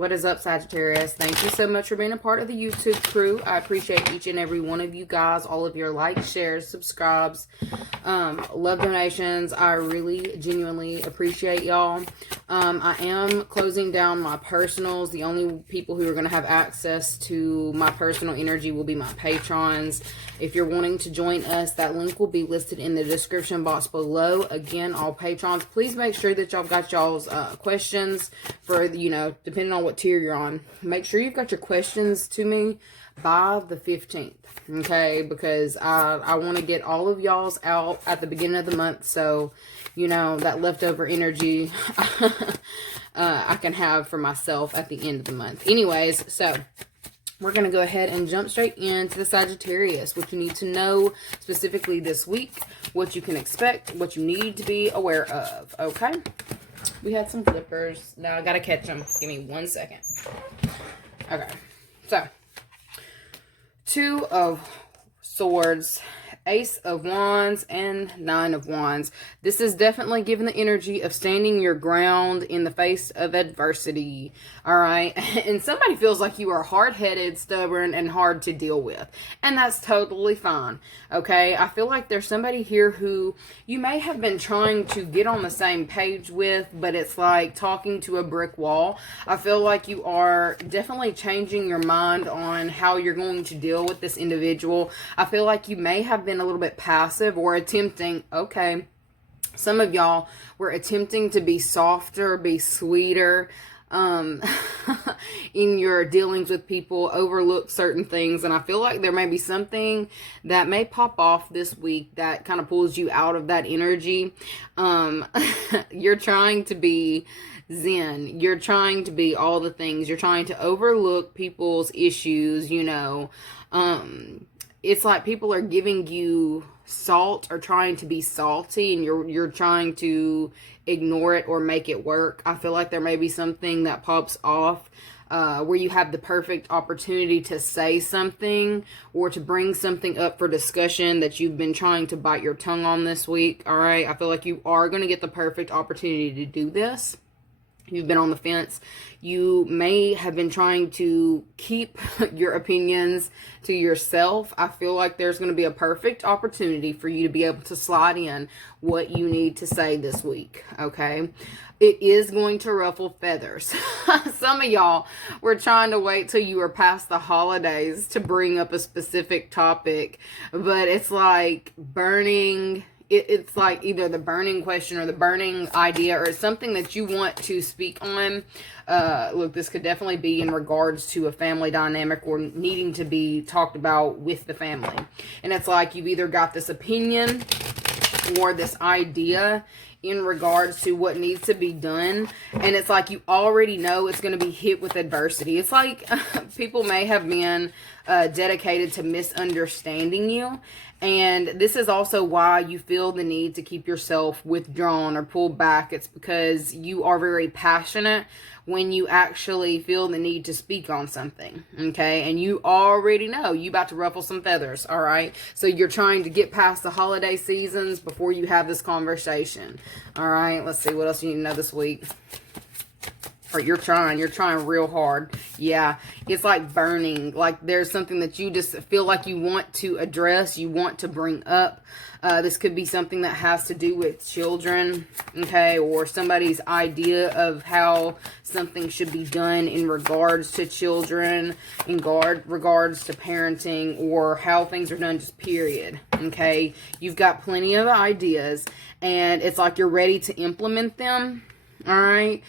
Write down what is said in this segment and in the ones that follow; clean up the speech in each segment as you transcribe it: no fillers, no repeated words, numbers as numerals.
What is up, Sagittarius? Thank you so much for being a part of the YouTube crew. I appreciate each and every one of you guys, all of your likes, shares, subscribes, love donations. I really genuinely appreciate y'all. I am closing down my personals. The only people who are going to have access to my personal energy will be my patrons. If you're wanting to join us, that link will be listed in the description box below. Again, all patrons, please make sure that y'all got y'all's questions for, you know, depending on what tier you're on. Make sure you've got your questions to me by the 15th, okay? Because I want to get all of y'all's out at the beginning of the month, so, you know, that leftover energy I can have for myself at the end of the month. Anyways, so we're going to go ahead and jump straight into the Sagittarius. What you need to know specifically this week, what you can expect, what you need to be aware of, okay? We had some flippers. Now I got to catch them. Give me 1 second. Okay. So, Two of Swords, Ace of Wands, and Nine of Wands. This is definitely giving the energy of standing your ground in the face of adversity. All right. And somebody feels like you are hard-headed, stubborn, and hard to deal with. And that's totally fine. Okay. I feel like there's somebody here who you may have been trying to get on the same page with, but it's like talking to a brick wall. I feel like you are definitely changing your mind on how you're going to deal with this individual. I feel like you may have been a little bit passive or attempting, okay, some of y'all were attempting to be softer, be sweeter, in your dealings with people, overlook certain things, and I feel like there may be something that may pop off this week that kind of pulls you out of that energy. You're trying to be zen, you're trying to be all the things, you're trying to overlook people's issues, you know. It's like people are giving you salt or trying to be salty, and you're trying to ignore it or make it work. I feel like there may be something that pops off where you have the perfect opportunity to say something or to bring something up for discussion that you've been trying to bite your tongue on this week. All right. I feel like you are going to get the perfect opportunity to do this. You've been on the fence. You may have been trying to keep your opinions to yourself. I feel like there's going to be a perfect opportunity for you to be able to slide in what you need to say this week, okay? It is going to ruffle feathers. Some of y'all were trying to wait till you were past the holidays to bring up a specific topic, but it's like burning... It's like either the burning question or the burning idea or something that you want to speak on. Look, this could definitely be in regards to a family dynamic or needing to be talked about with the family. And it's like you've either got this opinion or this idea in regards to what needs to be done, and it's like you already know it's going to be hit with adversity. It's like people may have been dedicated to misunderstanding you, and this is also why you feel the need to keep yourself withdrawn or pulled back. It's because you are very passionate when you actually feel the need to speak on something, okay? And you already know you about to ruffle some feathers, all right? So you're trying to get past the holiday seasons before you have this conversation, all right? Let's see what else you need to know this week. Or you're trying real hard. Yeah, it's like burning. Like there's something that you just feel like you want to address, you want to bring up. This could be something that has to do with children, okay, or somebody's idea of how something should be done in regards to children, in regards to parenting, or how things are done, just period, okay? You've got plenty of ideas, and it's like you're ready to implement them, all right?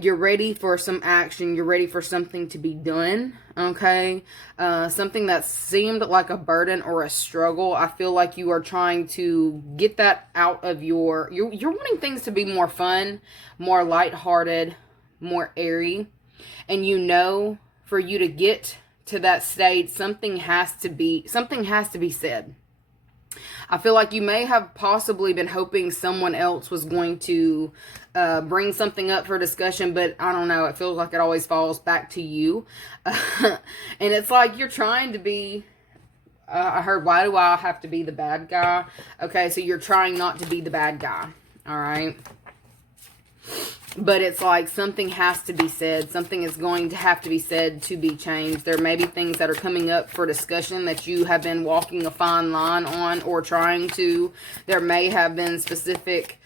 You're ready for some action. You're ready for something to be done, okay? Something that seemed like a burden or a struggle. I feel like you are trying to get that out of you're wanting things to be more fun, more lighthearted, more airy. And you know, for you to get to that state, something has to be said. I feel like you may have possibly been hoping someone else was going to bring something up for discussion, but I don't know. It feels like it always falls back to you. And it's like you're trying to be... I heard, why do I have to be the bad guy? Okay, so you're trying not to be the bad guy. All right. But it's like something has to be said. Something is going to have to be said to be changed. There may be things that are coming up for discussion that you have been walking a fine line on or trying to. There may have been specific,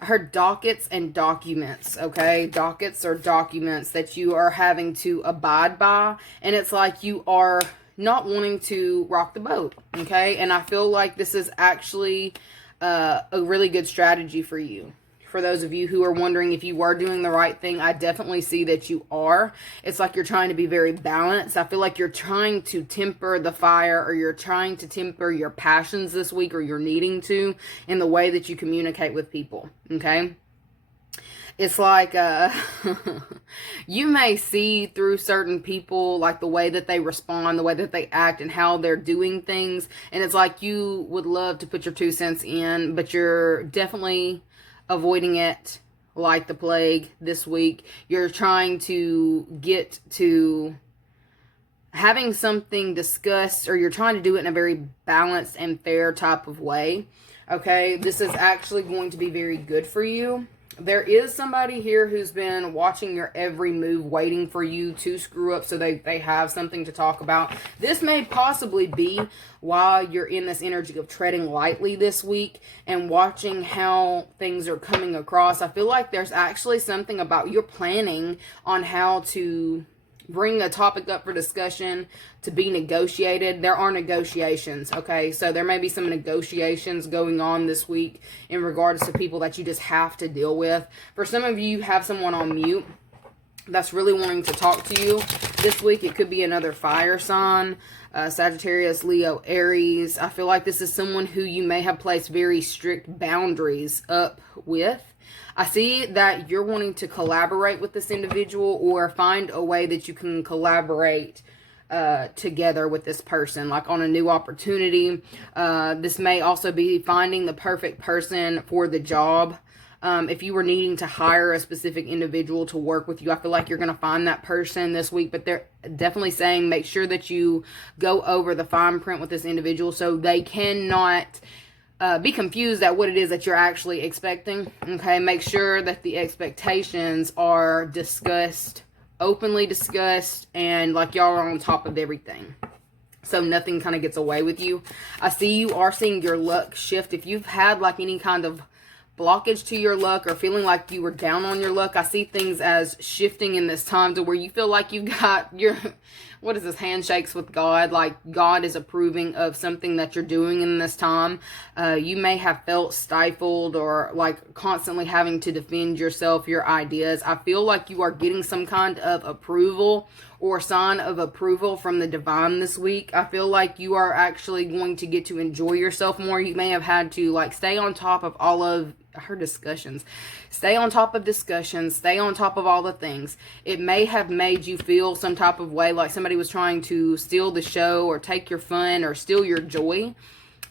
I heard dockets and documents, okay? Dockets or documents that you are having to abide by. And it's like you are not wanting to rock the boat, okay? And I feel like this is actually a really good strategy for you. For those of you who are wondering if you were doing the right thing, I definitely see that you are. It's like you're trying to be very balanced. I feel like you're trying to temper the fire, or you're trying to temper your passions this week, or you're needing to, in the way that you communicate with people, okay? It's like you may see through certain people, like the way that they respond, the way that they act, and how they're doing things. And it's like you would love to put your 2 cents in, but you're definitely avoiding it like the plague this week. You're trying to get to having something discussed, or you're trying to do it in a very balanced and fair type of way. Okay, this is actually going to be very good for you. There is somebody here who's been watching your every move, waiting for you to screw up so they have something to talk about. This may possibly be while you're in this energy of treading lightly this week and watching how things are coming across. I feel like there's actually something about your planning on how to bring a topic up for discussion to be negotiated. There are negotiations, okay? So there may be some negotiations going on this week in regards to people that you just have to deal with. For some of you, you have someone on mute that's really wanting to talk to you this week. It could be another fire sign, Sagittarius, Leo, Aries. I feel like this is someone who you may have placed very strict boundaries up with. I see that you're wanting to collaborate with this individual, or find a way that you can collaborate together with this person, like on a new opportunity. This may also be finding the perfect person for the job. If you were needing to hire a specific individual to work with you, I feel like you're going to find that person this week. But they're definitely saying make sure that you go over the fine print with this individual so they cannot be confused at what it is that you're actually expecting. Okay, make sure that the expectations are discussed, openly discussed, and like y'all are on top of everything, so nothing kind of gets away with you. I see you are seeing your luck shift. If you've had like any kind of blockage to your luck, or feeling like you were down on your luck, I see things as shifting in this time to where you feel like you got your, what is this, handshakes with God. Like God is approving of something that you're doing in this time. You may have felt stifled, or like constantly having to defend yourself, your ideas. I feel like you are getting some kind of approval or sign of approval from the divine this week. I feel like you are actually going to get to enjoy yourself more. You may have had to like stay on top of all of her discussions. Stay on top of discussions. Stay on top of all the things. It may have made you feel some type of way, like somebody was trying to steal the show, or take your fun, or steal your joy.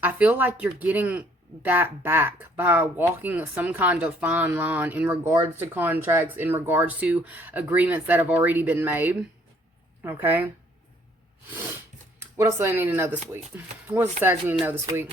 I feel like you're getting that back by walking some kind of fine line in regards to contracts, in regards to agreements that have already been made. Okay. What else do I need to know this week? What does Sag need to know this week?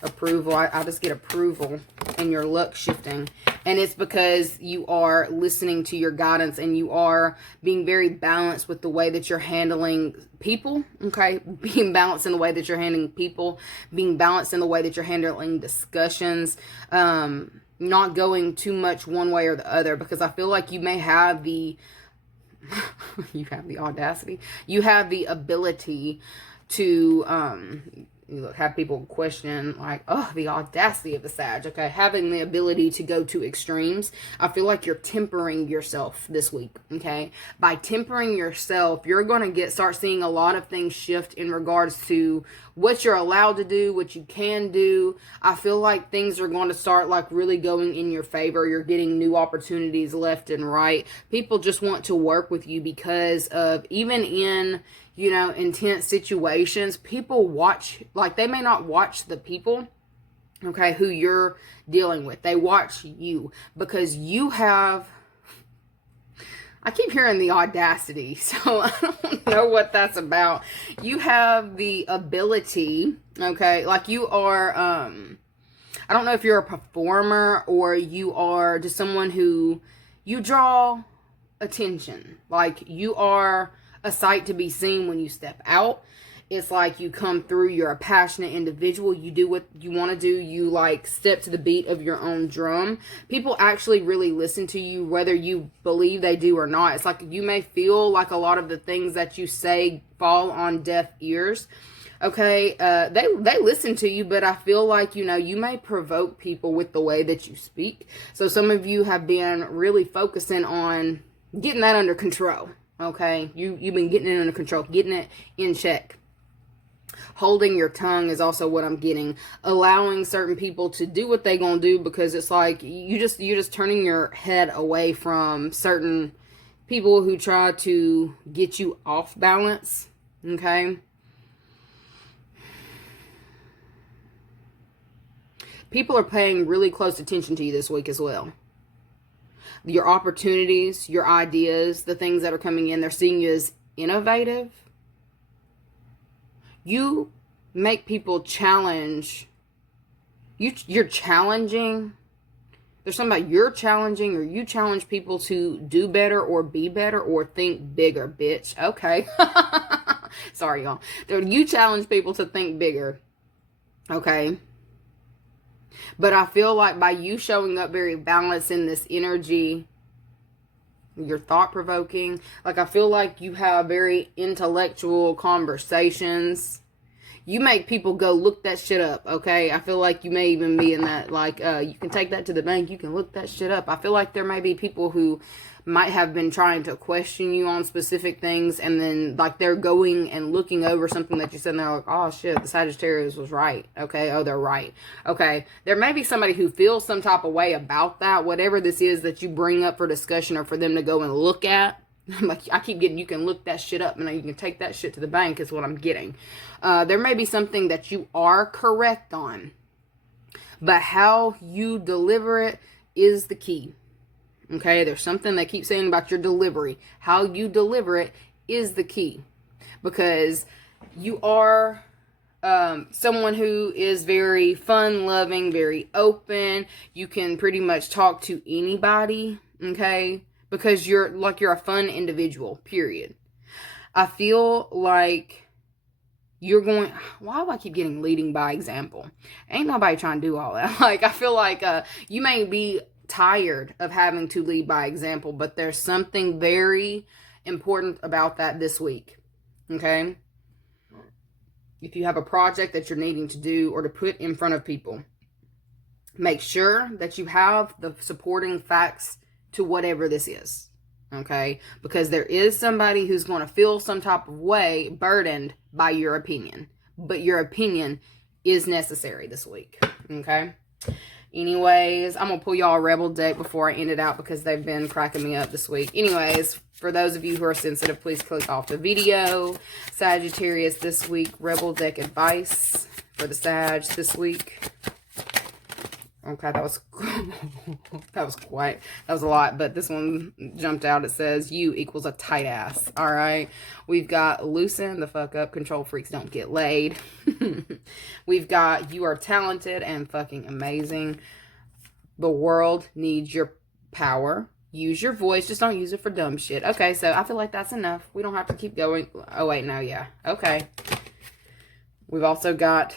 Approval. I just get approval and your luck shifting. And it's because you are listening to your guidance, and you are being very balanced with the way that you're handling people. Okay. Being balanced in the way that you're handling people. Being balanced in the way that you're handling discussions. Not going too much one way or the other, because I feel like you may have the you have the audacity. You have the ability to have people question, like, oh, the audacity of the Sag. Okay, having the ability to go to extremes. I feel like you're tempering yourself this week. Okay, by tempering yourself, you're going to start seeing a lot of things shift in regards to what you're allowed to do, what you can do. I feel like things are going to start like really going in your favor. You're getting new opportunities left and right. People just want to work with you because of, even in, you know, intense situations, people watch, like they may not watch the people, okay, who you're dealing with. They watch you because you have, I keep hearing the audacity, so I don't know what that's about. You have the ability, okay, like you are, I don't know if you're a performer or you are just someone who you draw attention. Like you are a sight to be seen when you step out. It's like you come through, you're a passionate individual, you do what you want to do, you like step to the beat of your own drum. People actually really listen to you, whether you believe they do or not. It's like you may feel like a lot of the things that you say fall on deaf ears. Okay, they listen to you, but I feel like, you know, you may provoke people with the way that you speak. So some of you have been really focusing on getting that under control. Okay, you've been getting it under control, getting it in check. Holding your tongue is also what I'm getting. Allowing certain people to do what they gonna do, because it's like you're just turning your head away from certain people who try to get you off balance. Okay. People are paying really close attention to you this week as well. Your opportunities, your ideas, the things that are coming in, they're seeing you as innovative. You make people challenge. You're challenging. There's something about you're challenging, or you challenge people to do better or be better or think bigger, bitch. Okay. Sorry, y'all. You challenge people to think bigger. Okay. But I feel like by you showing up very balanced in this energy, you're thought-provoking. Like, I feel like you have very intellectual conversations. You make people go look that shit up, okay? I feel like you may even be in that, like, you can take that to the bank. You can look that shit up. I feel like there may be people who might have been trying to question you on specific things, and then, like, they're going and looking over something that you said, and they're like, oh, shit, the Sagittarius was right. Okay, oh, they're right. Okay, there may be somebody who feels some type of way about that, whatever this is that you bring up for discussion or for them to go and look at. Like, I keep getting, you can look that shit up, and you can take that shit to the bank is what I'm getting. There may be something that you are correct on, but how you deliver it is the key. Okay, there's something they keep saying about your delivery. How you deliver it is the key. Because you are someone who is very fun-loving, very open. You can pretty much talk to anybody, okay? Because you're a fun individual, period. I feel like you're going, why do I keep getting leading by example? Ain't nobody trying to do all that. Like, I feel like you may be tired of having to lead by example, but there's something very important about that this week. Okay? If you have a project that you're needing to do or to put in front of people, make sure that you have the supporting facts to whatever this is. Okay? Because there is somebody who's going to feel some type of way burdened by your opinion. But your opinion is necessary this week. Okay? Anyways, I'm going to pull y'all a Rebel deck before I end it out because they've been cracking me up this week. Anyways, for those of you who are sensitive, please click off the video. Sagittarius this week, Rebel deck advice for the Sag this week. Okay, that was a lot, but this one jumped out. It says, you equals a tight ass. All right. We've got loosen the fuck up. Control freaks don't get laid. We've got you are talented and fucking amazing. The world needs your power. Use your voice. Just don't use it for dumb shit. Okay, so I feel like that's enough. We don't have to keep going. Oh, wait, no, yeah. Okay. We've also got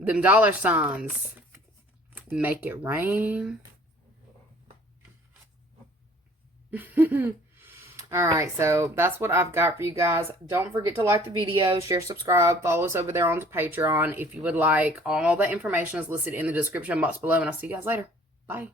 them dollar signs. Make it rain. Alright, so that's what I've got for you guys. Don't forget to like the video, share, subscribe, follow us over there on Patreon if you would like. All the information is listed in the description box below, and I'll see you guys later. Bye.